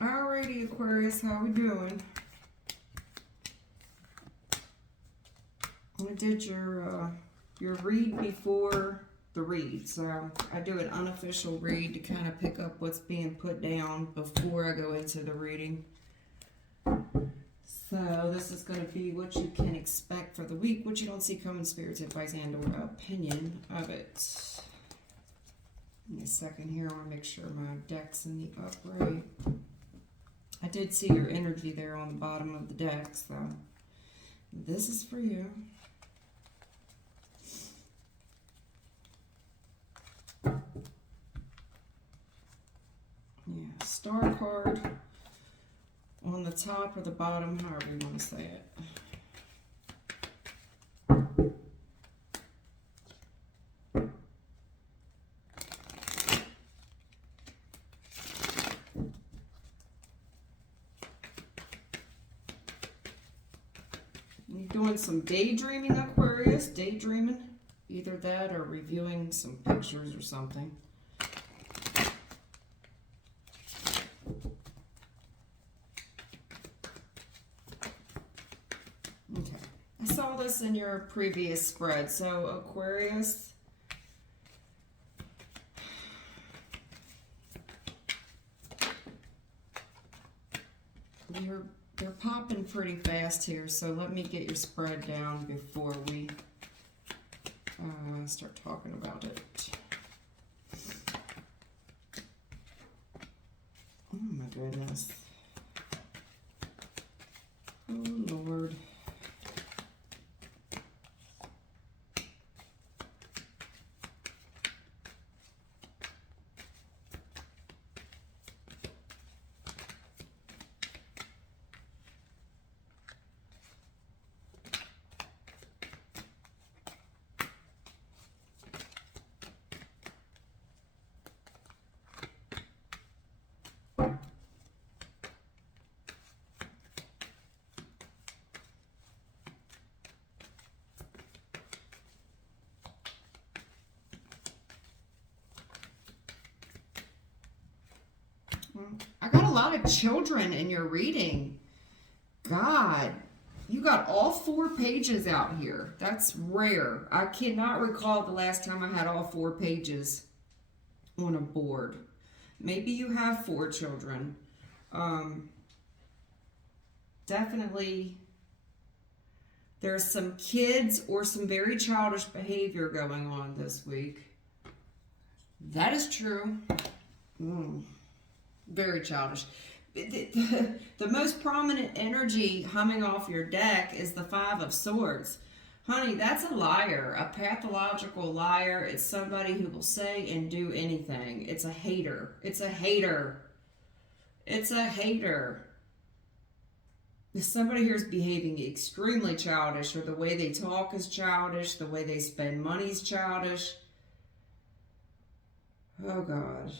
Alrighty, Aquarius, how we doing? I did your read before the read, so I do an unofficial read to kind of pick up what's being put down before I go into the reading. So this is going to be what you can expect for the week, what you don't see coming, spirits, advice, and or opinion of it. Give me a second here. I want to make sure my deck's in the upright. I did see your energy there on the bottom of the deck, so this is for you. Yeah, star card on the top or the bottom, however you want to say it. You're doing some daydreaming, Aquarius, daydreaming. Either that or reviewing some pictures or something. Okay. I saw this in your previous spread. So, Aquarius, they're popping pretty fast here, so let me get your spread down before we start talking about it. Oh my goodness. Oh Lord. I got a lot of children in your reading. God, you got all 4 pages out here. That's rare. I cannot recall the last time I had all 4 pages on a board. Maybe you have 4 children. Definitely there's some kids or some very childish behavior going on this week. That is true. Very childish. The most prominent energy humming off your deck is the 5 of Swords. Honey, that's a liar, a pathological liar. It's somebody who will say and do anything. It's a hater. It's a hater. It's a hater. If somebody here is behaving extremely childish, or the way they talk is childish, the way they spend money is childish. Oh, God.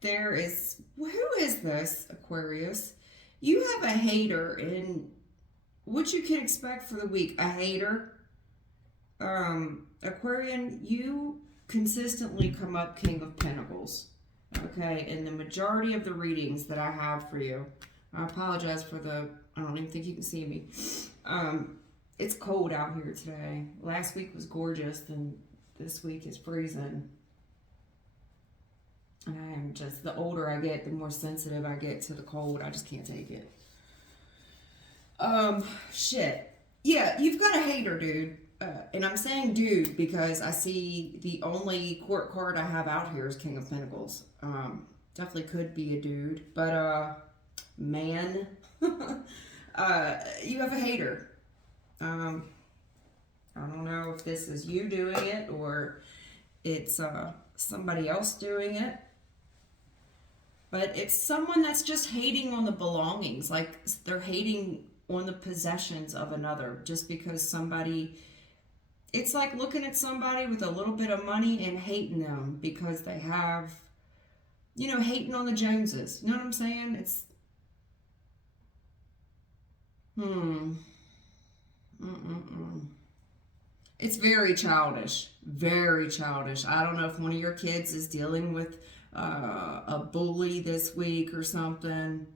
There is, who is this, Aquarius? You have a hater in what you can expect for the week. A hater. Aquarian, you consistently come up King of Pentacles. Okay, in the majority of the readings that I have for you. I apologize for I don't even think you can see me. It's cold out here today. Last week was gorgeous, and this week is freezing. I'm just, the older I get, the more sensitive I get to the cold. I just can't take it. Shit. Yeah, you've got a hater, dude. And I'm saying dude because I see the only court card I have out here is King of Pentacles. Definitely could be a dude. But, man. You have a hater. I don't know if this is you doing it or it's somebody else doing it. But it's someone that's just hating on the belongings. Like they're hating on the possessions of another just because somebody... It's like looking at somebody with a little bit of money and hating them because they have... You know, hating on the Joneses. You know what I'm saying? It's... It's very childish. Very childish. I don't know if one of your kids is dealing with a bully this week or something.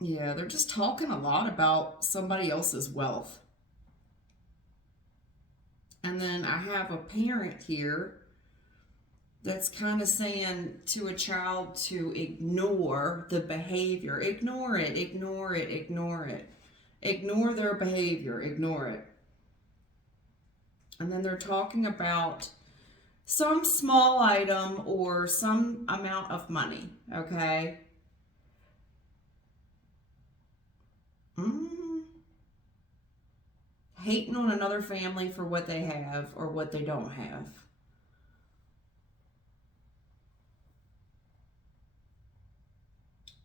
Yeah, they're just talking a lot about somebody else's wealth. And then I have a parent here that's kind of saying to a child to ignore the behavior. Ignore it, ignore it, ignore it. Ignore their behavior, ignore it. And then they're talking about some small item or some amount of money, okay? Hating on another family for what they have or what they don't have.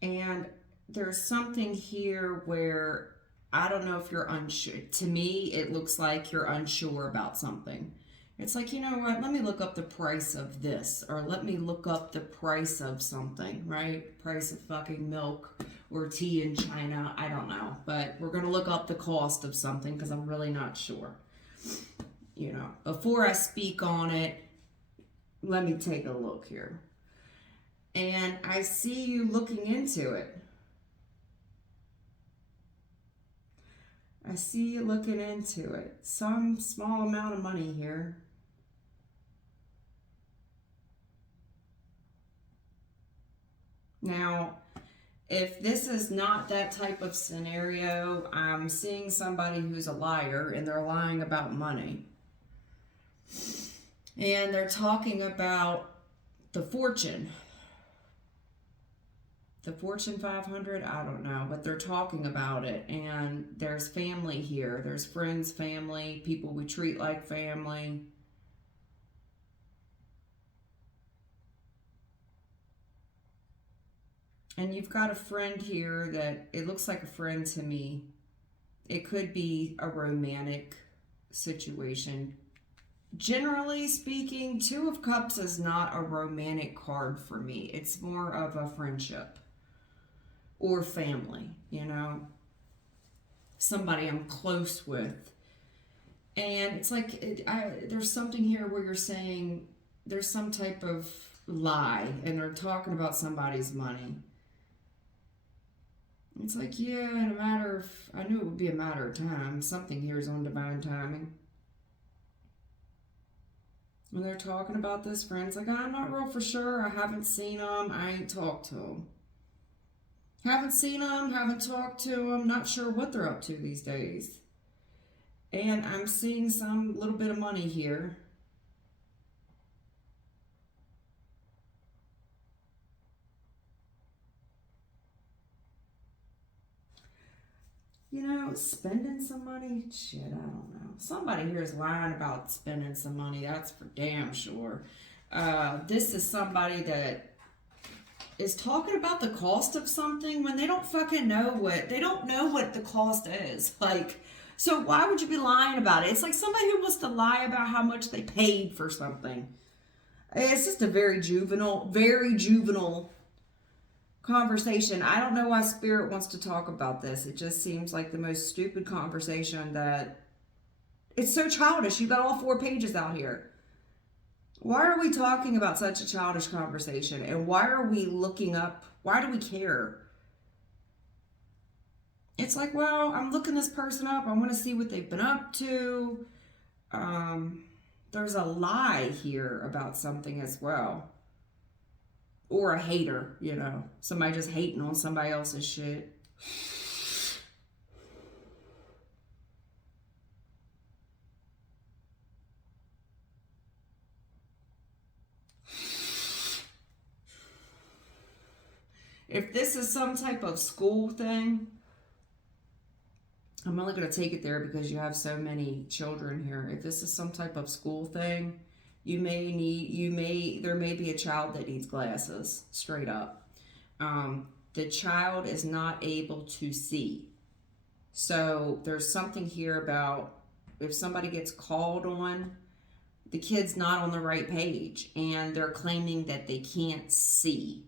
And there's something here where I don't know if you're unsure. To me, it looks like you're unsure about something. It's like, you know what? Let me look up the price of this, or let me look up the price of something, right? Price of fucking milk or tea in China. I don't know. But we're going to look up the cost of something because I'm really not sure. You know, before I speak on it, let me take a look here. And I see you looking into it. I see you looking into it. Some small amount of money here. Now, if this is not that type of scenario, I'm seeing somebody who's a liar and they're lying about money. And they're talking about the fortune. The Fortune 500, I don't know, but they're talking about it. And there's family here. There's friends, family, people we treat like family. And you've got a friend here that it looks like a friend to me. It could be a romantic situation. Generally speaking, Two of Cups is not a romantic card for me. It's more of a friendship or family, you know, somebody I'm close with. And it's like there's something here where you're saying there's some type of lie and they're talking about somebody's money. It's like, yeah, in a matter of, I knew it would be a matter of time. Something here is on divine timing. When they're talking about this friend, it's like, I'm not real for sure. I haven't seen them. I ain't talked to them. Haven't seen them. Haven't talked to them. Not sure what they're up to these days. And I'm seeing some little bit of money here. You know, spending some money? Shit, I don't know. Somebody here is lying about spending some money. That's for damn sure. This is somebody that is talking about the cost of something when they don't fucking know what the cost is. Like, so why would you be lying about it? It's like somebody who wants to lie about how much they paid for something. It's just a very juvenile conversation. I don't know why Spirit wants to talk about this. It just seems like the most stupid conversation that it's so childish. You got all 4 pages out here. Why are we talking about such a childish conversation? And why are we looking up? Why do we care? It's like, well, I'm looking this person up. I want to see what they've been up to. There's a lie here about something as well. Or a hater, you know. Somebody just hating on somebody else's shit. If this is some type of school thing, I'm only going to take it there because you have so many children here. If this is some type of school thing, there may be a child that needs glasses, straight up. The child is not able to see. So there's something here about if somebody gets called on, the kid's not on the right page and they're claiming that they can't see.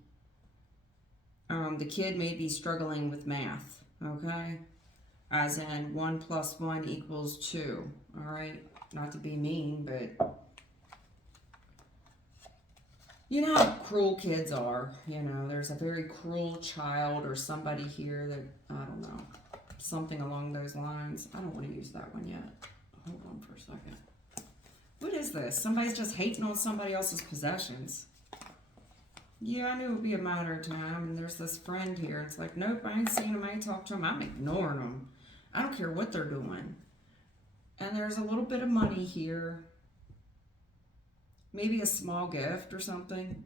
The kid may be struggling with math, okay? as in 1 plus 1 equals 2. All right, not to be mean, but you know how cruel kids are. You know, there's a very cruel child or somebody here that, I don't know, something along those lines. I don't want to use that one yet. Hold on for a second. What is this? Somebody's just hating on somebody else's possessions. Yeah, I knew it would be a matter of time. And there's this friend here. It's like, nope, I ain't seen him. I ain't talked to him. I'm ignoring them. I don't care what they're doing. And there's a little bit of money here. Maybe a small gift or something.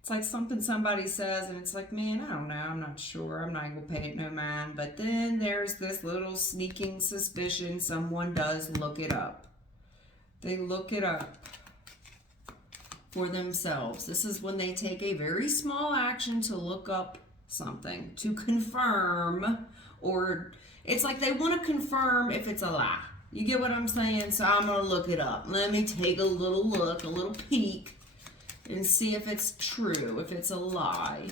It's like something somebody says, and it's like, man, I don't know, I'm not sure, I'm not going to pay it no mind. But then there's this little sneaking suspicion someone does look it up. They look it up for themselves. This is when they take a very small action to look up something, to confirm, or it's like they want to confirm if it's a lie. You get what I'm saying? So I'm going to look it up. Let me take a little look, a little peek, and see if it's true, if it's a lie.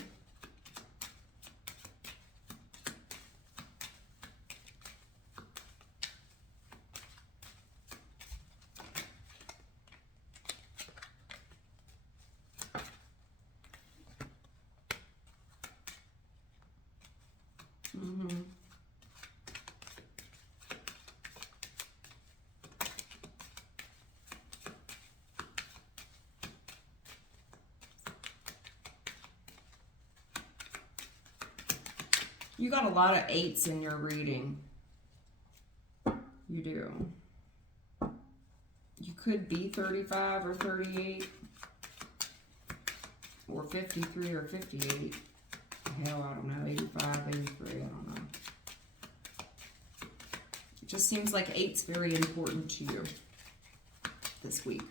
You got a lot of 8s in your reading. You do. You could be 35 or 38 or 53 or 58. Hell, I don't know. 85, 83, I don't know. It just seems like 8's very important to you this week.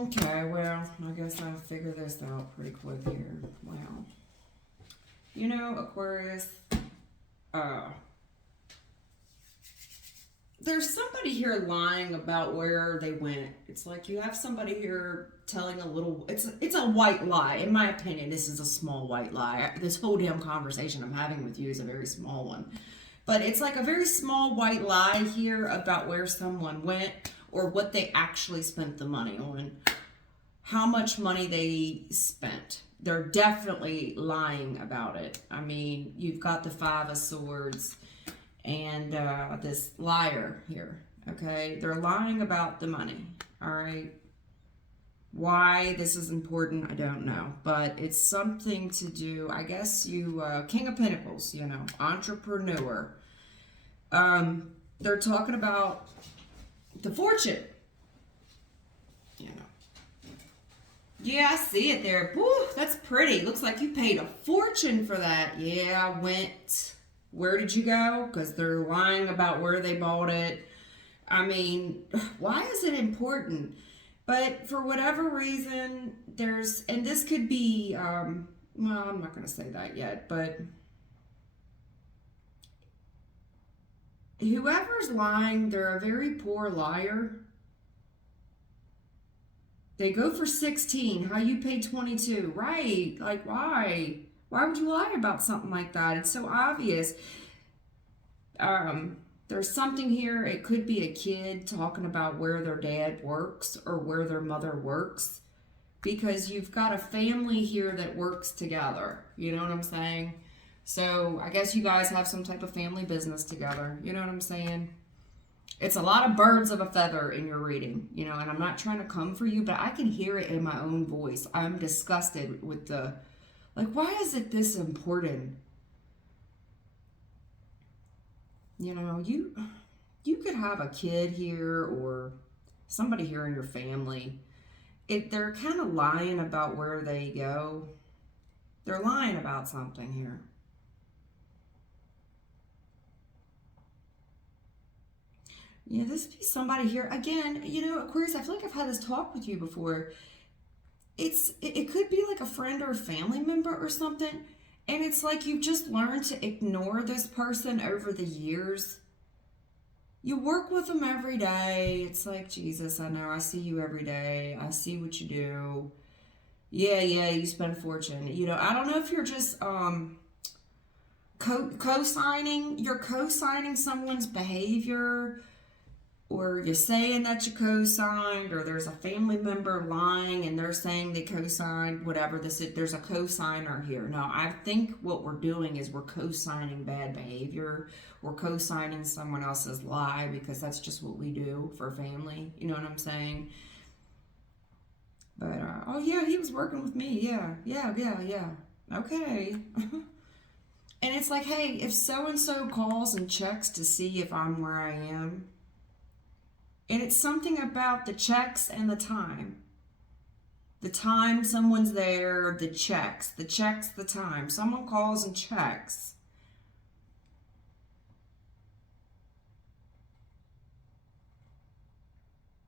Okay, well, I guess I'll figure this out pretty quick here. Wow. You know, Aquarius, there's somebody here lying about where they went. It's like you have somebody here telling a little, it's a white lie. In my opinion, this is a small white lie. This whole damn conversation I'm having with you is a very small one. But it's like a very small white lie here about where someone went or what they actually spent the money on. How much money they spent. They're definitely lying about it. I mean, you've got the 5 of Swords and this liar here, okay? They're lying about the money, all right? Why this is important, I don't know. But it's something to do, I guess you, King of Pentacles, you know, entrepreneur. They're talking about the fortune, you know. Yeah, I see it there. Woo, that's pretty. Looks like you paid a fortune for that. Yeah, I went. Where did you go? Because they're lying about where they bought it. I mean, why is it important? But for whatever reason, there's, and this could be, well, I'm not going to say that yet, but whoever's lying, they're a very poor liar. They go for 16. How you pay 22. Right. Like, why? Why would you lie about something like that? It's so obvious. There's something here. It could be a kid talking about where their dad works or where their mother works. Because you've got a family here that works together. You know what I'm saying? So I guess you guys have some type of family business together. You know what I'm saying? It's a lot of birds of a feather in your reading, you know, and I'm not trying to come for you, but I can hear it in my own voice. I'm disgusted with the, like, why is it this important? You know, you could have a kid here or somebody here in your family. They're kind of lying about where they go. They're lying about something here. Yeah, this be somebody here. Again, you know, Aquarius, I feel like I've had this talk with you before. It could be like a friend or a family member or something. And it's like you've just learned to ignore this person over the years. You work with them every day. It's like, Jesus, I know, I see you every day. I see what you do. Yeah, you spend a fortune. You know, I don't know if you're just co-signing, you're co-signing someone's behavior, or you're saying that you co-signed, or there's a family member lying and they're saying they co-signed, whatever this is. There's a co-signer here. No, I think what we're doing is we're co-signing bad behavior. We're co-signing someone else's lie, because that's just what we do for family. You know what I'm saying? But, oh yeah, he was working with me. Yeah. Okay. And it's like, hey, if so-and-so calls and checks to see if I'm where I am, and it's something about the checks and the time. The time someone's there, the checks, the time. Someone calls and checks.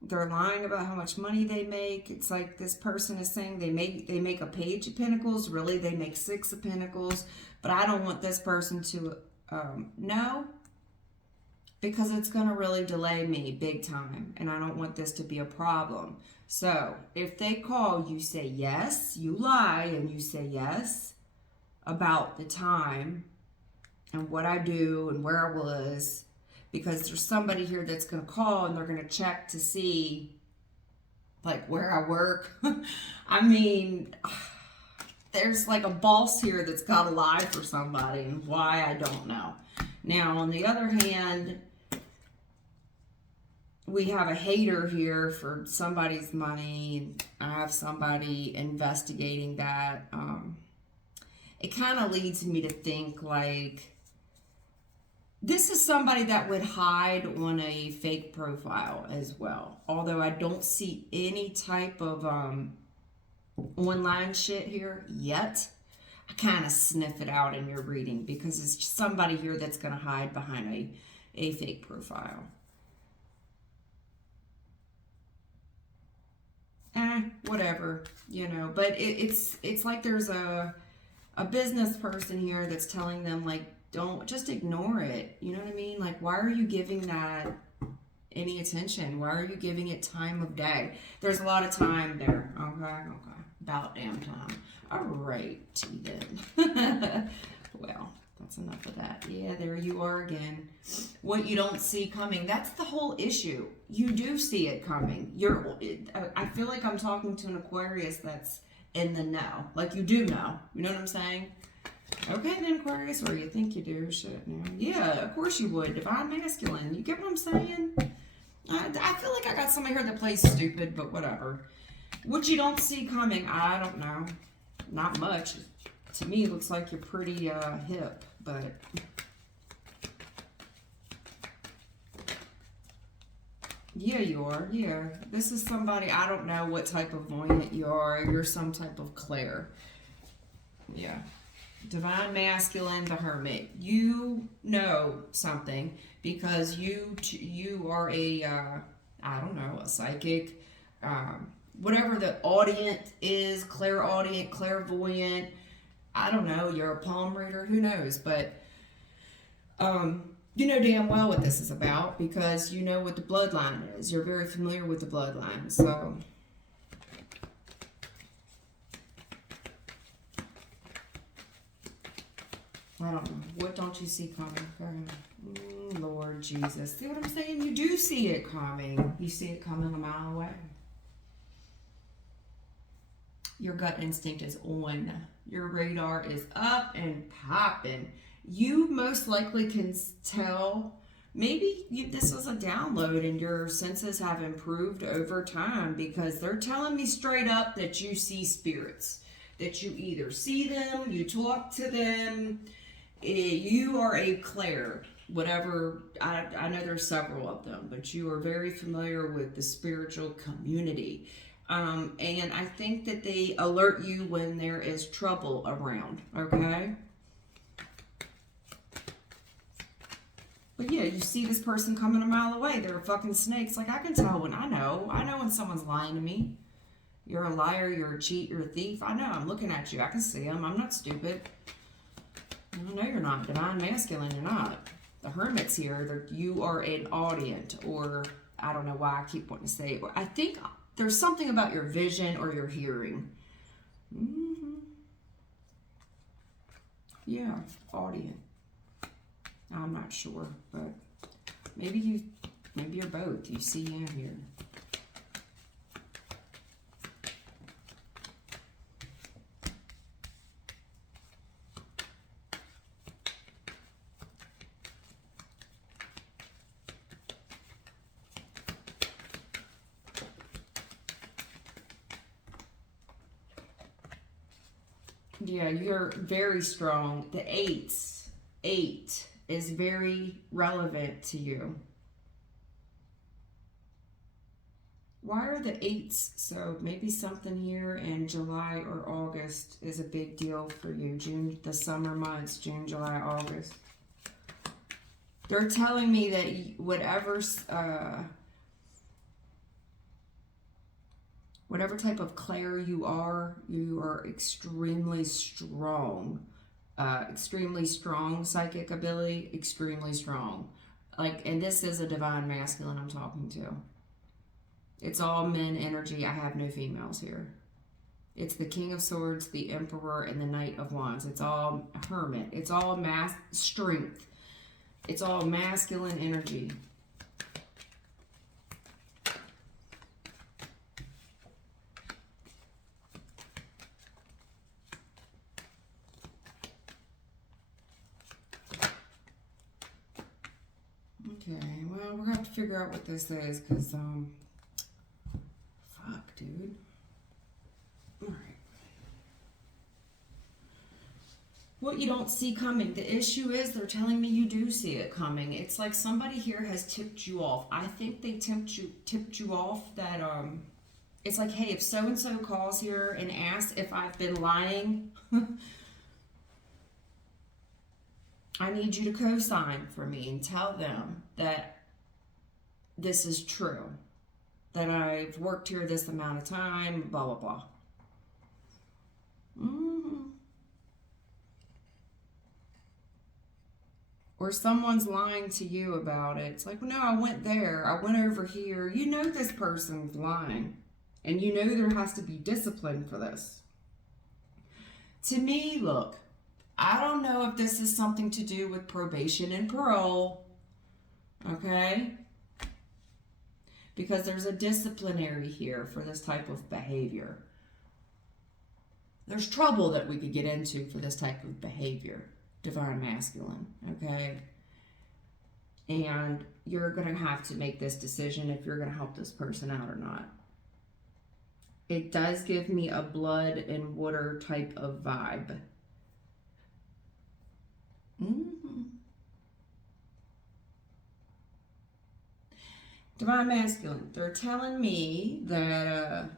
They're lying about how much money they make. It's like this person is saying they make a page of pentacles. Really, they make 6 of pentacles. But I don't want this person to know, because it's going to really delay me big time. And I don't want this to be a problem. So if they call, you say yes. You lie and you say yes about the time and what I do and where I was. Because there's somebody here that's going to call and they're going to check to see, like, where I work. I mean, there's like a boss here that's got to lie for somebody, and why, I don't know. Now, on the other hand, we have a hater here for somebody's money. I have somebody investigating that. It kind of leads me to think like, this is somebody that would hide on a fake profile as well. Although I don't see any type of online shit here yet. I kind of sniff it out in your reading, because it's just somebody here that's going to hide behind a fake profile. Whatever, you know. But it's like there's a business person here that's telling them, like, don't, just ignore it. You know what I mean? Like, why are you giving that any attention? Why are you giving it time of day? There's a lot of time there. Okay. About damn time. All right, then. Well, that's enough of that. Yeah, there you are again. What you don't see coming. That's the whole issue. You do see it coming. I feel like I'm talking to an Aquarius that's in the know. Like, you do know. You know what I'm saying? Okay, then, Aquarius, or you think you do. Shit, now. Yeah, of course you would. Divine masculine. You get what I'm saying? I feel like I got somebody here that plays stupid, but whatever. What you don't see coming, I don't know. Not much. To me, it looks like you're pretty hip, but... Yeah, you are. Yeah. This is somebody, I don't know what type of voyant you are. You're some type of clair. Yeah. Divine masculine, the hermit. You know something, because you are a, I don't know, a psychic, whatever the audience is, clairaudient, clairvoyant, I don't know, you're a palm reader, who knows, but, you know damn well what this is about, because you know what the bloodline is. You're very familiar with the bloodline, so... I don't know. What don't you see coming? Lord Jesus. See what I'm saying? You do see it coming. You see it coming a mile away. Your gut instinct is on. Your radar is up and popping. You most likely can tell, maybe this was a download and your senses have improved over time, because they're telling me straight up that you see spirits. That you either see them, you talk to them, you are a clair, whatever. I know there's several of them, but you are very familiar with the spiritual community. And I think that they alert you when there is trouble around, okay? But yeah, you see this person coming a mile away. They're a fucking snake. It's like, I can tell when I know. I know when someone's lying to me. You're a liar, you're a cheat, you're a thief. I know, I'm looking at you. I can see them. I'm not stupid. I know you're not. Divine masculine, you're not. The hermit's here. You are an audience, or I don't know why I keep wanting to say it. I think there's something about your vision or your hearing. Yeah, audience. I'm not sure, but maybe you're both. You see and hear. Yeah, you're very strong. The eight is very relevant to you. Why are the eights? So maybe something here in July or August is a big deal for you. June, the summer months, June, July, August. They're telling me that whatever type of clair you are extremely strong. Extremely strong psychic ability, extremely strong. Like, and this is a divine masculine I'm talking to. It's all men energy. I have no females here. It's the King of Swords, the Emperor, and the Knight of Wands. It's all hermit. It's all strength. It's all masculine energy. Okay, well, we're gonna have to figure out what this is, because, fuck, dude. Alright. What you don't see coming. The issue is they're telling me you do see it coming. It's like somebody here has tipped you off. I think they tipped you off that, it's like, hey, if so-and-so calls here and asks if I've been lying, I need you to co-sign for me and tell them that this is true. That I've worked here this amount of time, blah, blah, blah. Or someone's lying to you about it. It's like, well, no, I went there. I went over here. You know this person's lying. And you know there has to be discipline for this. To me, look, I don't know if this is something to do with probation and parole, okay? Because there's a disciplinary here for this type of behavior. There's trouble that we could get into for this type of behavior, divine masculine, okay? And you're going to have to make this decision if you're going to help this person out or not. It does give me a blood and water type of vibe. Divine masculine, they're telling me that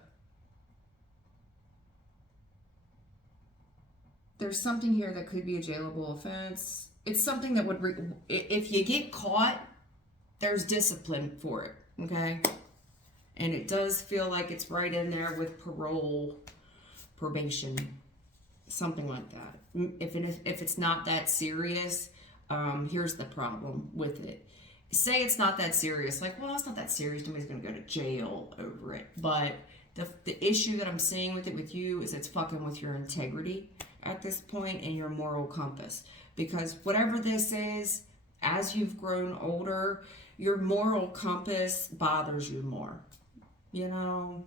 there's something here that could be a jailable offense. It's something that would, if you get caught, there's discipline for it, okay? And it does feel like it's right in there with parole, probation, something like that. If it's not that serious, here's the problem with it. Say it's not that serious, like, well, it's not that serious, nobody's gonna go to jail over it. But the issue that I'm seeing with it with you is it's fucking with your integrity at this point and your moral compass. Because whatever this is, as you've grown older, your moral compass bothers you more. You know?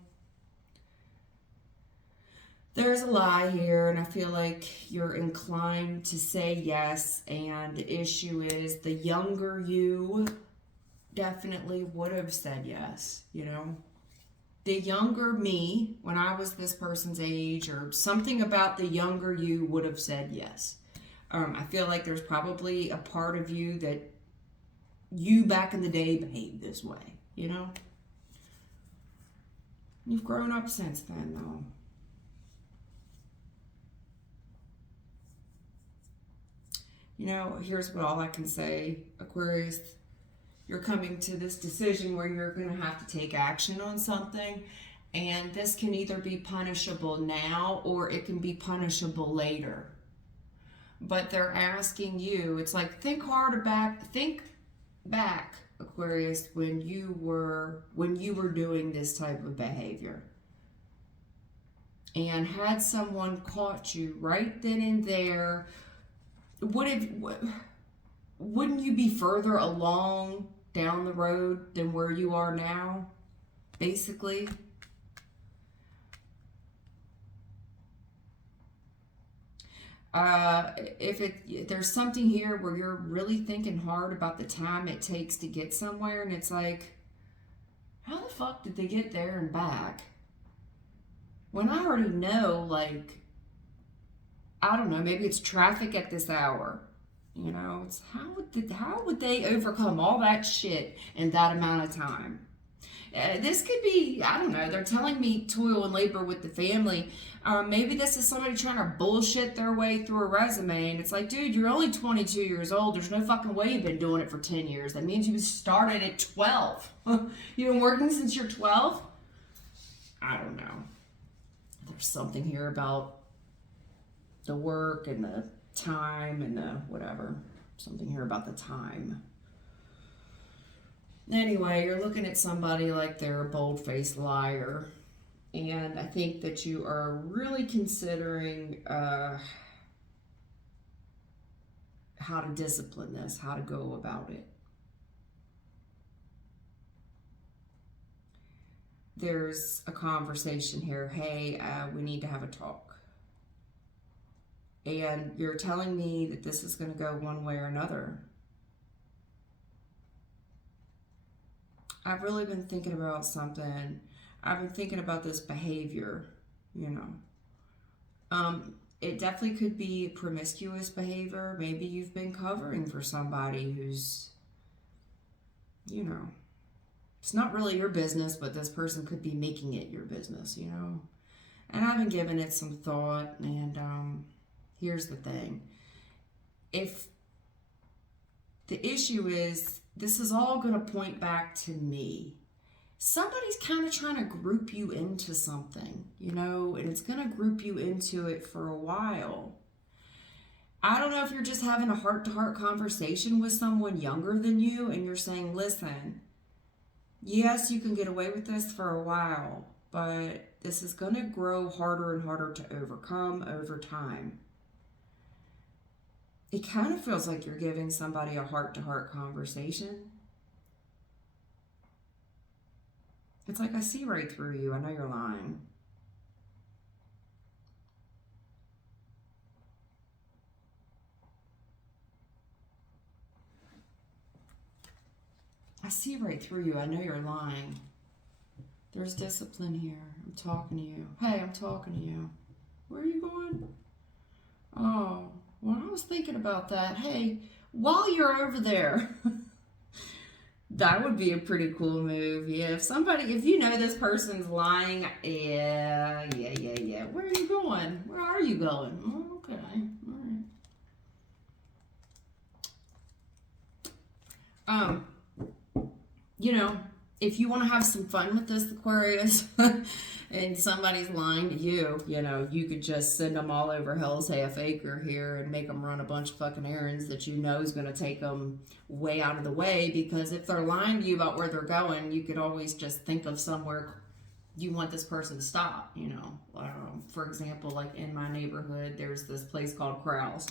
There's a lie here, and I feel like you're inclined to say yes, and the issue is the younger you definitely would have said yes, you know? The younger me, when I was this person's age, or something about the younger you would have said yes. I feel like there's probably a part of you that you back in the day behaved this way, you know? You've grown up since then, though. You know, here's what all I can say, Aquarius. You're coming to this decision where you're going to have to take action on something. And this can either be punishable now or it can be punishable later. But they're asking you, it's like, think back, Aquarius, when you were doing this type of behavior. And had someone caught you right then and there, wouldn't you be further along down the road than where you are now, basically? If there's something here where you're really thinking hard about the time it takes to get somewhere, and it's like, how the fuck did they get there and back? When I already know, like, I don't know, maybe it's traffic at this hour. You know, it's how would they overcome all that shit in that amount of time? This could be, I don't know, they're telling me toil and labor with the family. Maybe this is somebody trying to bullshit their way through a resume. And it's like, dude, you're only 22 years old. There's no fucking way you've been doing it for 10 years. That means you started at 12. You've been working since you're 12? I don't know. There's something here about the work and the time and the whatever. Something here about the time. Anyway, you're looking at somebody like they're a bold-faced liar. And I think that you are really considering how to discipline this, how to go about it. There's a conversation here. Hey, we need to have a talk. And you're telling me that this is going to go one way or another. I've really been thinking about something. I've been thinking about this behavior, you know. It definitely could be promiscuous behavior. Maybe you've been covering for somebody who's, you know, it's not really your business, but this person could be making it your business, you know. And I've been giving it some thought, and here's the thing. If the issue is, this is all going to point back to me. Somebody's kind of trying to group you into something, you know, and it's going to group you into it for a while. I don't know if you're just having a heart-to-heart conversation with someone younger than you and you're saying, listen, yes, you can get away with this for a while, but this is going to grow harder and harder to overcome over time. It kind of feels like you're giving somebody a heart-to-heart conversation. It's like I see right through you. I know you're lying. I see right through you. I know you're lying. There's discipline here. I'm talking to you. Hey, I'm talking to you. Where are you going? Oh, well, I was thinking about that. Hey, while you're over there, that would be a pretty cool move. Yeah, if you know this person's lying, yeah. Where are you going? Where are you going? Oh, okay, all right. You know, if you want to have some fun with this, Aquarius, and somebody's lying to you, you know, you could just send them all over Hell's Half Acre here and make them run a bunch of fucking errands that you know is going to take them way out of the way, because if they're lying to you about where they're going, you could always just think of somewhere you want this person to stop, you know. For example, like in my neighborhood, there's this place called Crowell's.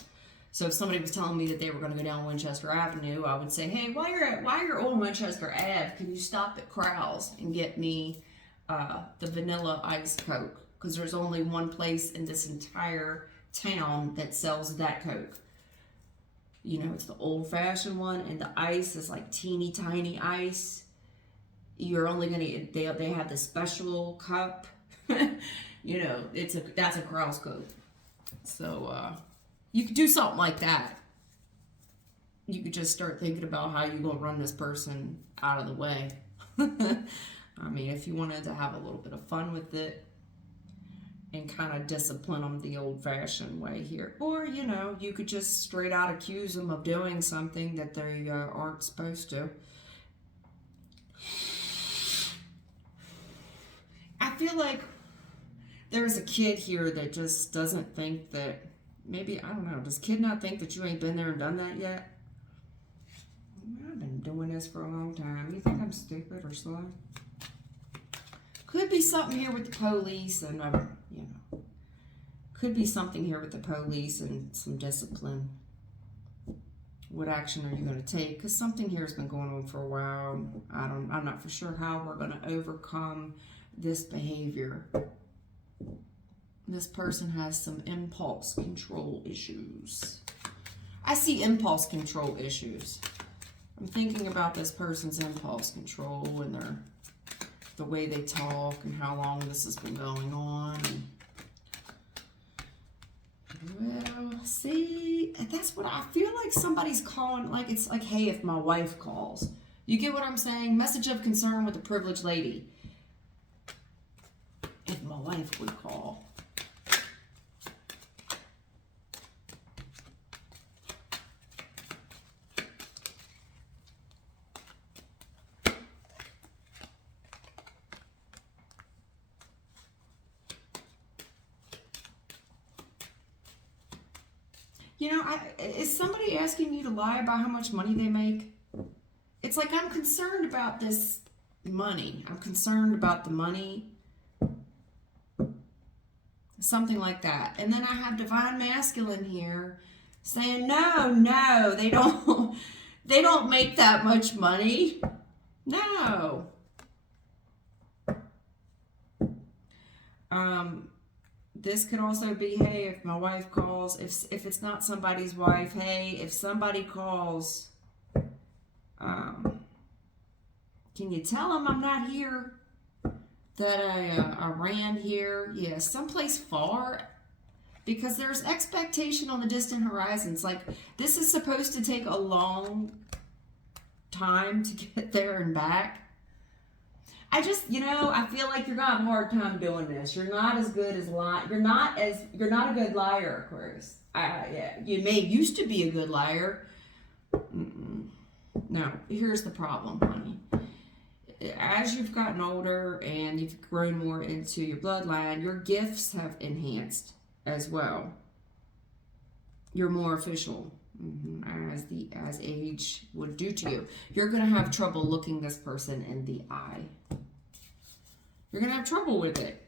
So if somebody was telling me that they were going to go down Winchester Avenue, I would say, hey, while you're on Winchester Ave, can you stop at Crowell's and get me the vanilla ice Coke? Because there's only one place in this entire town that sells that Coke. You know, it's the old-fashioned one, and the ice is like teeny tiny ice. You're only going to, they have the special cup. You know, that's a Crowell's Coke. So, you could do something like that. You could just start thinking about how you're going to run this person out of the way. I mean, if you wanted to have a little bit of fun with it. and kind of discipline them the old-fashioned way here. Or, you know, you could just straight out accuse them of doing something that they aren't supposed to. I feel like there's a kid here that just doesn't think that, maybe, I don't know, does kid not think that you ain't been there and done that yet? I've been doing this for a long time. You think I'm stupid or slow? Could be something here with the police and, you know, could be something here with the police and some discipline. What action are you going to take? Because something here has been going on for a while. I'm not for sure how we're going to overcome this behavior. This person has some impulse control issues. I see impulse control issues. I'm thinking about this person's impulse control and the way they talk and how long this has been going on. Well, see, that's what I feel like somebody's calling, like it's like, hey, if my wife calls. You get what I'm saying? Message of concern with a privileged lady. If my wife would call. You know, is somebody asking you to lie about how much money they make? It's like, I'm concerned about this money. I'm concerned about the money. Something like that. And then I have divine masculine here saying, no, they don't make that much money. No. This could also be, hey, if my wife calls, if it's not somebody's wife, hey, if somebody calls, can you tell them I'm not here? That I ran here, yeah, someplace far, because there's expectation on the distant horizons. Like, this is supposed to take a long time to get there and back. I just, you know, I feel like you're gonna have a hard time doing this. You're not as good as lying. You're not a good liar, Aquarius. Yeah, you used to be a good liar. No, here's the problem, honey. As you've gotten older and you've grown more into your bloodline, your gifts have enhanced as well. You're more official, as age would do to you. You're gonna have trouble looking this person in the eye. You're gonna have trouble with it.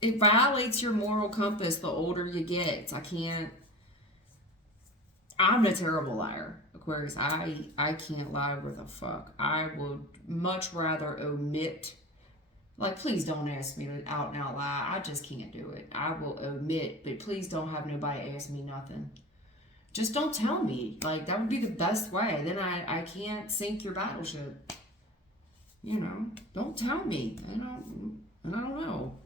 It violates your moral compass the older you get. I'm a terrible liar, Aquarius. I can't lie with a fuck. I would much rather omit. Like, please don't ask me to out and out lie. I just can't do it. I will omit, but please don't have nobody ask me nothing. Just don't tell me. Like, that would be the best way. Then I can't sink your battleship. You know, don't tell me. I don't know.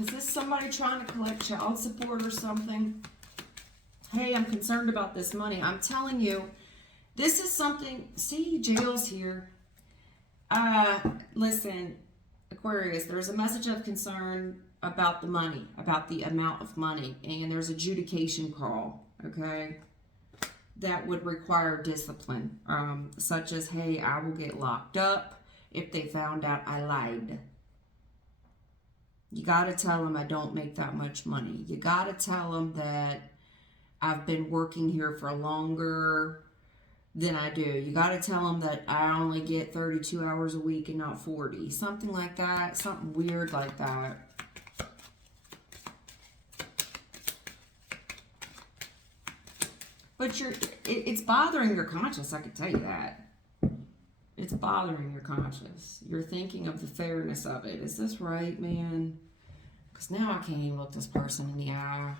Is this somebody trying to collect child support or something? Hey, I'm concerned about this money. I'm telling you, this is something. See, jail's here. Listen, Aquarius, there's a message of concern about the money, about the amount of money, and there's adjudication call, okay? That would require discipline, such as, hey, I will get locked up if they found out I lied. You got to tell them I don't make that much money. You got to tell them that I've been working here for longer than I do. You got to tell them that I only get 32 hours a week and not 40. Something like that. Something weird like that. But it's bothering your conscience, I can tell you that. It's bothering your conscience. You're thinking of the fairness of it. Is this right, man? Because now I can't even look this person in the eye.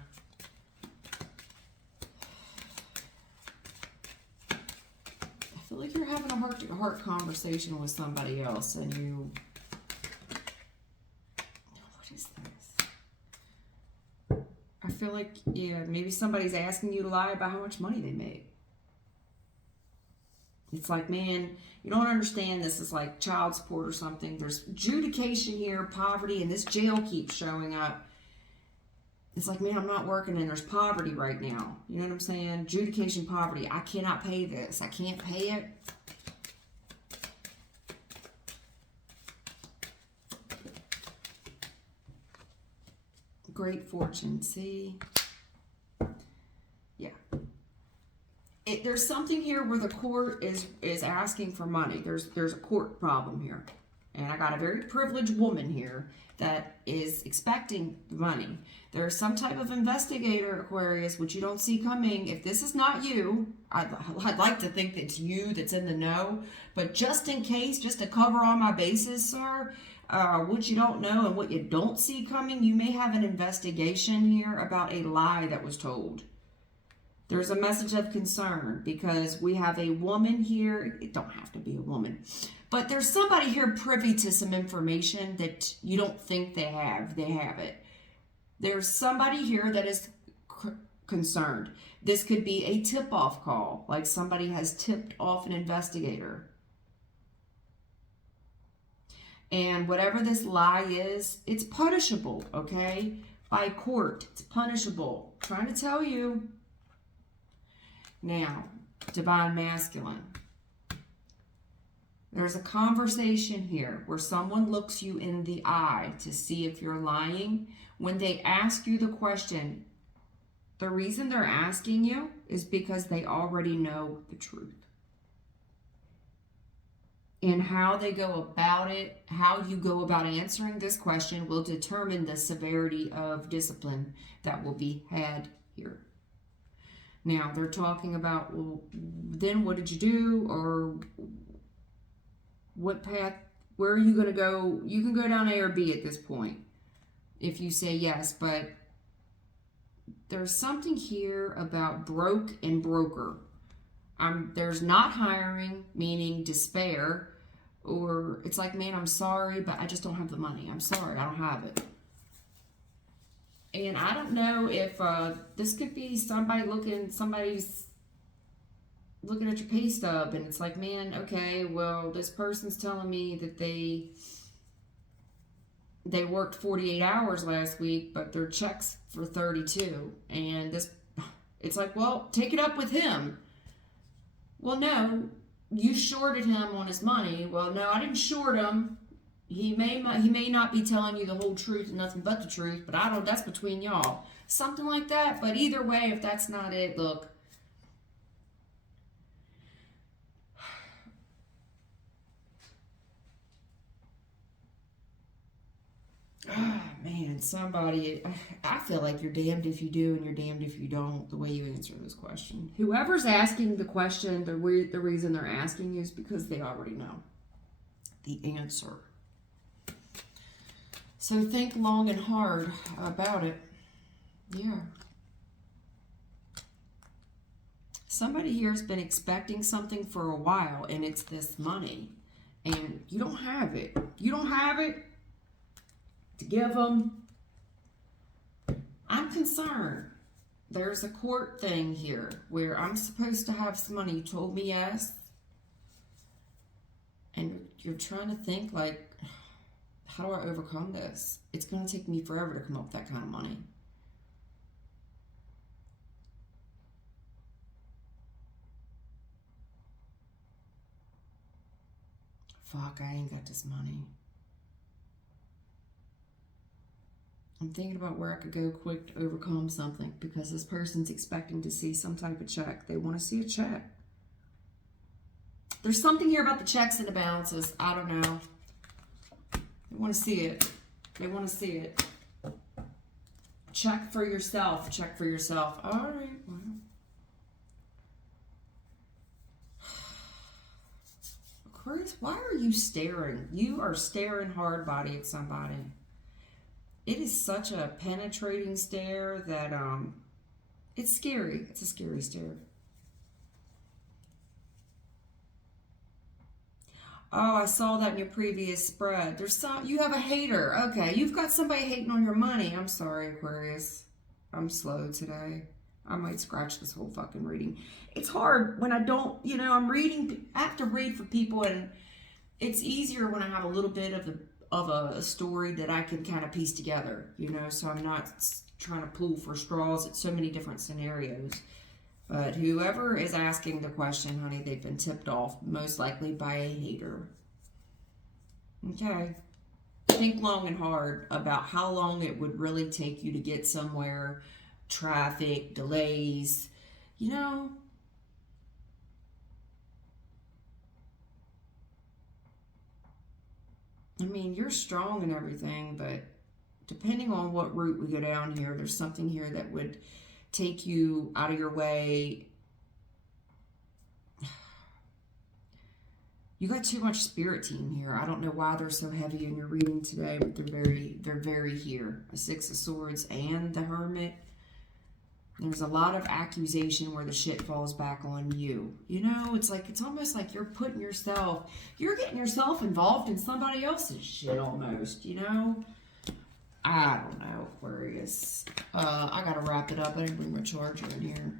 I feel like you're having a heart-to-heart conversation with somebody else and you... What is this? I feel like, yeah, maybe somebody's asking you to lie about how much money they make. It's like, man, you don't understand. This is like child support or something. There's adjudication here, poverty, and this jail keeps showing up. It's like, man, I'm not working and there's poverty right now. You know what I'm saying? Adjudication, poverty. I cannot pay this. I can't pay it. Great fortune. See? Yeah. There's something here where the court is asking for money. There's a court problem here. And I got a very privileged woman here that is expecting money. There's some type of investigator, Aquarius, which you don't see coming. If this is not you, I'd like to think that it's you that's in the know. But just in case, just to cover all my bases, sir, what you don't know and what you don't see coming, you may have an investigation here about a lie that was told. There's a message of concern because we have a woman here. It don't have to be a woman. But there's somebody here privy to some information that you don't think they have. They have it. There's somebody here that is concerned. This could be a tip-off call, like somebody has tipped off an investigator. And whatever this lie is, it's punishable, okay? By court, it's punishable. I'm trying to tell you. Now, divine masculine. There's a conversation here where someone looks you in the eye to see if you're lying. When they ask you the question, the reason they're asking you is because they already know the truth. And how they go about it, how you go about answering this question will determine the severity of discipline that will be had here. Now, they're talking about, well, then what did you do? Or what path, where are you going to go? You can go down A or B at this point if you say yes, but there's something here about broke and broker. There's not hiring, meaning despair, or it's like, man, I'm sorry, but I just don't have the money. I'm sorry, I don't have it. And I don't know if this could be somebody's looking at your pay stub, and it's like, man, okay, well, this person's telling me that they worked 48 hours last week, but their check's for 32. And it's like, well, take it up with him. Well, no, you shorted him on his money. Well, no, I didn't short him. He may not be telling you the whole truth and nothing but the truth, but I don't. That's between y'all. Something like that. But either way, if that's not it, look. Ah, man, somebody. I feel like you're damned if you do and you're damned if you don't. The way you answer this question. Whoever's asking the question, the reason they're asking you is because they already know the answer. So think long and hard about it. Yeah. Somebody here has been expecting something for a while, and it's this money. And you don't have it. You don't have it to give them. I'm concerned. There's a court thing here where I'm supposed to have some money. You told me yes. And you're trying to think like, how do I overcome this? It's going to take me forever to come up with that kind of money. Fuck, I ain't got this money. I'm thinking about where I could go quick to overcome something because this person's expecting to see some type of check. They want to see a check. There's something here about the checks and the balances. I don't know. They want to see it. They want to see it. Check for yourself. Check for yourself. All right. Well. Aquarius, why are you staring? You are staring hard body at somebody. it is such a penetrating stare that it's scary. It's a scary stare. Oh, I saw that in your previous spread. You have a hater. Okay, you've got somebody hating on your money. I'm sorry, Aquarius. I'm slow today. I might scratch this whole fucking reading. It's hard when I don't, I'm reading, I have to read for people, and it's easier when I have a little bit of a story that I can kind of piece together, so I'm not trying to pull for straws at so many different scenarios. But whoever is asking the question, honey, they've been tipped off, most likely by a hater. Okay. Think long and hard about how long it would really take you to get somewhere. Traffic, delays, I mean, you're strong and everything, but depending on what route we go down here, there's something here that would take you out of your way. You got too much spirit team here. I don't know why they're so heavy in your reading today, but they're very here. A Six of Swords and the Hermit. There's a lot of accusation where the shit falls back on you. It's almost like you're getting yourself involved in somebody else's shit almost, I don't know, Aquarius. I gotta wrap it up. I didn't bring my charger in here.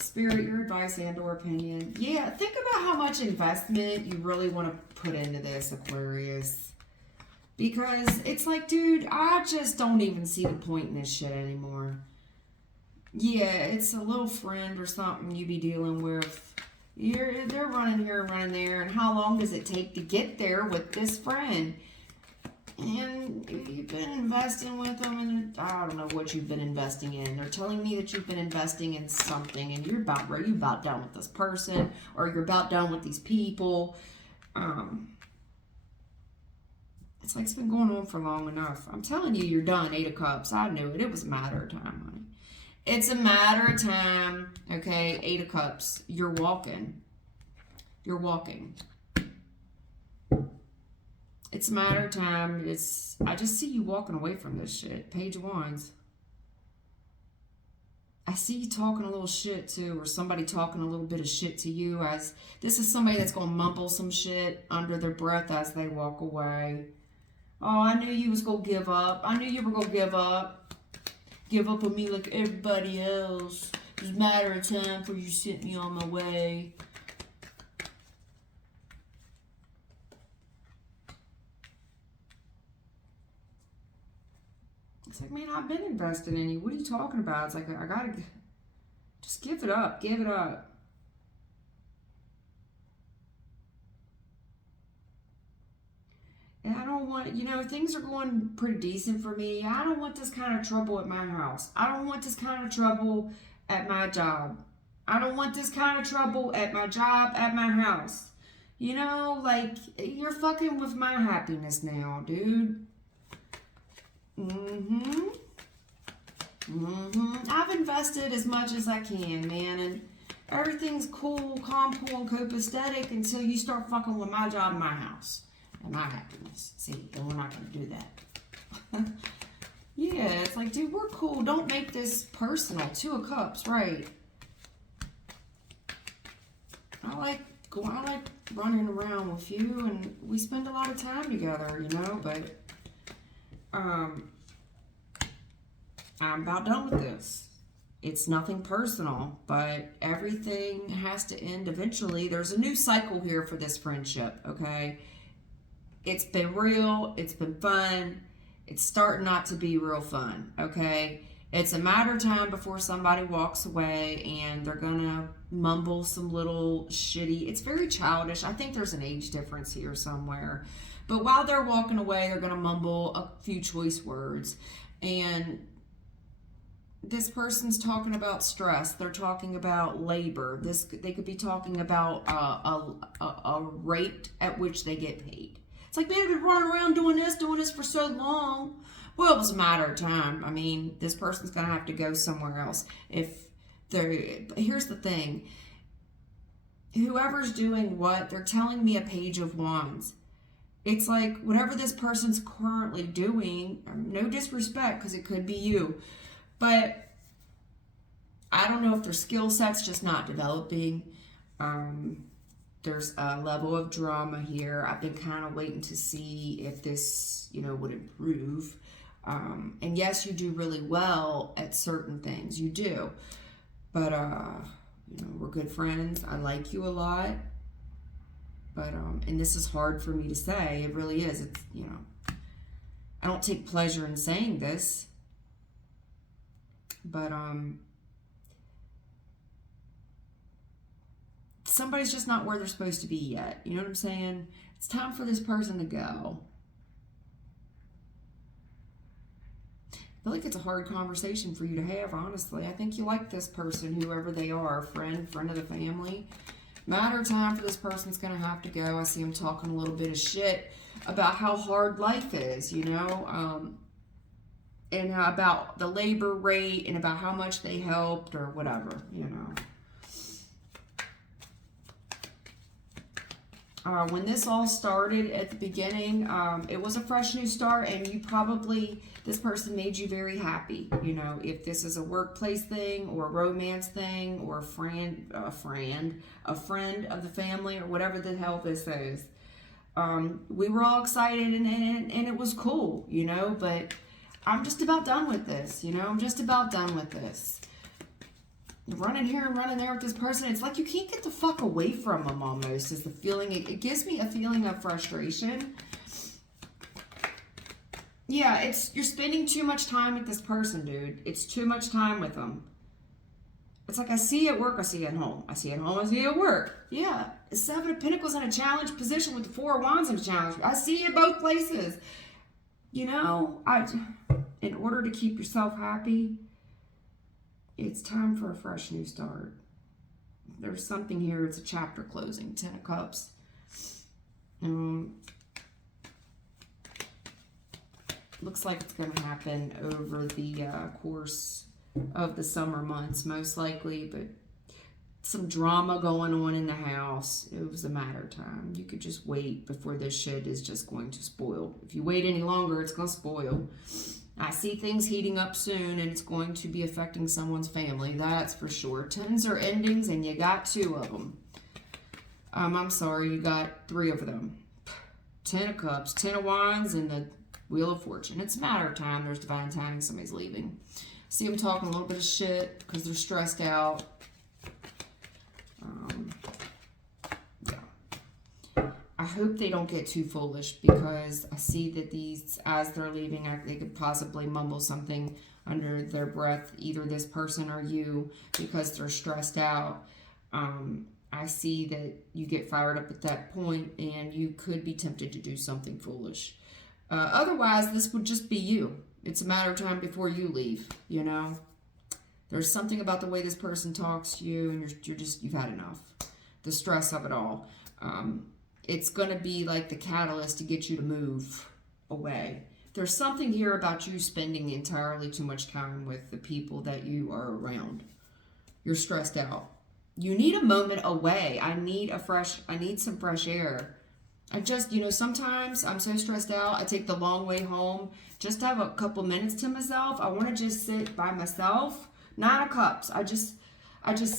Spirit, your advice and or opinion. Yeah, think about how much investment you really want to put into this, Aquarius. Because it's like, dude, I just don't even see the point in this shit anymore. Yeah, it's a little friend or something you be dealing with. They're running here and running there, and how long does it take to get there with this friend? And you've been investing with them, and I don't know what you've been investing in. They're telling me that you've been investing in something, and you're about done with this person, or you're about done with these people. It's like it's been going on for long enough. I'm telling you, you're done. 8 of Cups. I knew it. It was a matter of time, honey. It's a matter of time, okay? 8 of Cups. You're walking. You're walking. It's a matter of time. I just see you walking away from this shit. Page of Wands. I see you talking a little shit too, or somebody talking a little bit of shit to you. As this is somebody that's going to mumble some shit under their breath as they walk away. Oh, I knew you was going to give up. I knew you were going to give up. Give up on me like everybody else. It's a matter of time for you sent me on my way. It's like, man, I've been investing in you. What are you talking about? It's like, I gotta just give it up. Give it up. And I don't want, things are going pretty decent for me. I don't want this kind of trouble at my house. I don't want this kind of trouble at my job. I don't want this kind of trouble at my job, at my house. You're fucking with my happiness now, dude. I've invested as much as I can, man, and everything's cool, calm, cool, and copacetic until you start fucking with my job and my house. And my happiness. See, then we're not going to do that. Yeah, it's like, dude, we're cool. Don't make this personal. 2 of Cups, right. I like running around with you, and we spend a lot of time together, but I'm about done with this. It's nothing personal, but everything has to end eventually. There's a new cycle here for this friendship, okay? It's been real. It's been fun. It's starting not to be real fun, okay? It's a matter of time before somebody walks away and they're going to mumble some little shitty. It's very childish. I think there's an age difference here somewhere. But while they're walking away, they're going to mumble a few choice words. And this person's talking about stress. They're talking about labor. They could be talking about a rate at which they get paid. It's like, man, I've been running around doing this for so long. Well, it was a matter of time. I mean, this person's going to have to go somewhere else. Here's the thing. Whoever's doing what, they're telling me a Page of Wands. It's like whatever this person's currently doing, no disrespect because it could be you, but I don't know if their skill set's just not developing. There's a level of drama here. I've been kind of waiting to see if this, would improve. And yes, you do really well at certain things. You do. But, we're good friends. I like you a lot. But, and this is hard for me to say. It really is. It's, I don't take pleasure in saying this. But, somebody's just not where they're supposed to be yet. You know what I'm saying? It's time for this person to go. I feel like it's a hard conversation for you to have, honestly. I think you like this person, whoever they are, friend of the family. Matter of time for this person's going to have to go. I see him talking a little bit of shit about how hard life is, and about the labor rate and about how much they helped or whatever, When this all started at the beginning, it was a fresh new start, and this person made you very happy. If this is a workplace thing or a romance thing or a friend of the family or whatever the hell this is. We were all excited and it was cool, but I'm just about done with this, I'm just about done with this. Running here and running there with this person, it's like you can't get the fuck away from them almost, is the feeling. It gives me a feeling of frustration. Yeah, you're spending too much time with this person, dude. It's too much time with them. It's like I see you at work, I see you at home. I see you at home, I see you at work. Yeah, 7 of Pentacles in a challenge position with the 4 of Wands in a challenge. I see you both places. In order to keep yourself happy, it's time for a fresh new start. There's something here. It's a chapter closing. 10 of Cups. Looks like it's going to happen over the course of the summer months, most likely. But some drama going on in the house. It was a matter of time. You could just wait before this shit is just going to spoil. If you wait any longer, it's going to spoil. I see things heating up soon, and it's going to be affecting someone's family. That's for sure. 10s are endings, and you got 2 of them. I'm sorry, you got 3 of them. 10 of Cups, 10 of Wands, and the Wheel of Fortune. It's a matter of time. There's divine timing. Somebody's leaving. See them talking a little bit of shit because they're stressed out. I hope they don't get too foolish because I see that as they're leaving, they could possibly mumble something under their breath, either this person or you, because they're stressed out. I see that you get fired up at that point and you could be tempted to do something foolish. Otherwise, this would just be you. It's a matter of time before you leave, There's something about the way this person talks to you and you've had enough. The stress of it all. It's going to be like the catalyst to get you to move away. There's something here about you spending entirely too much time with the people that you are around. You're stressed out. You need a moment away. I need some fresh air. Sometimes I'm so stressed out. I take the long way home just to have a couple minutes to myself. I want to just sit by myself. 9 of Cups. I just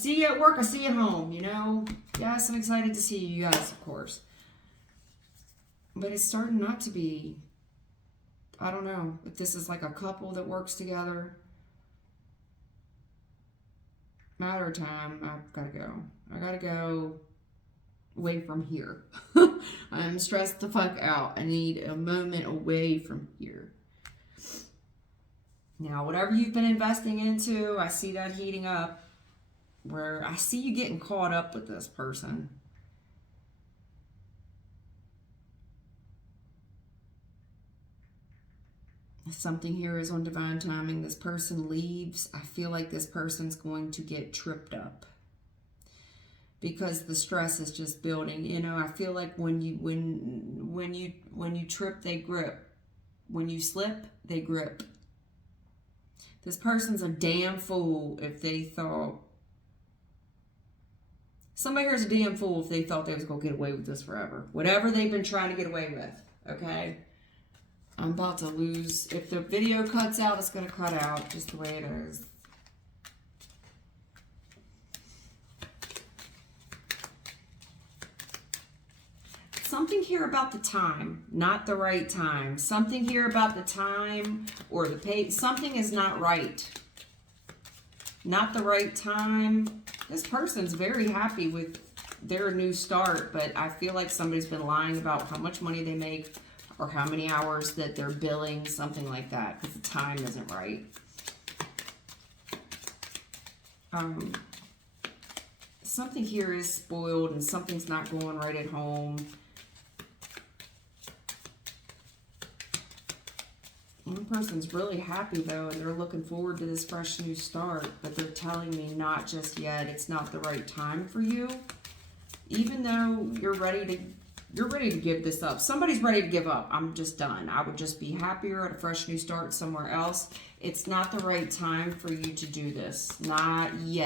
see you at work. I see you at home, Yes, I'm excited to see you guys, of course. But it's starting not to be, I don't know, if this is like a couple that works together. Matter of time, I've got to go. I got to go away from here. I'm stressed the fuck out. I need a moment away from here. Now, whatever you've been investing into, I see that heating up. Where I see you getting caught up with this person. Something here is on divine timing. This person leaves. I feel like this person's going to get tripped up because the stress is just building. I feel like when you trip, they grip. When you slip, they grip. This person's a damn fool if they thought. Somebody here's a damn fool if they thought they was going to get away with this forever. Whatever they've been trying to get away with. okay? I'm about to lose. If the video cuts out, it's going to cut out just the way it is. Something here about the time, not the right time. Something here about the time or the pay. Something is not right. Not the right time. This person's very happy with their new start, but I feel like somebody's been lying about how much money they make or how many hours that they're billing, something like that, because the time isn't right. Something here is spoiled and something's not going right at home. One person's really happy though, and they're looking forward to this fresh new start, but they're telling me not just yet. It's not the right time for you. Even though you're ready to give this up. Somebody's ready to give up. I'm just done. I would just be happier at a fresh new start somewhere else. It's not the right time for you to do this. Not yet.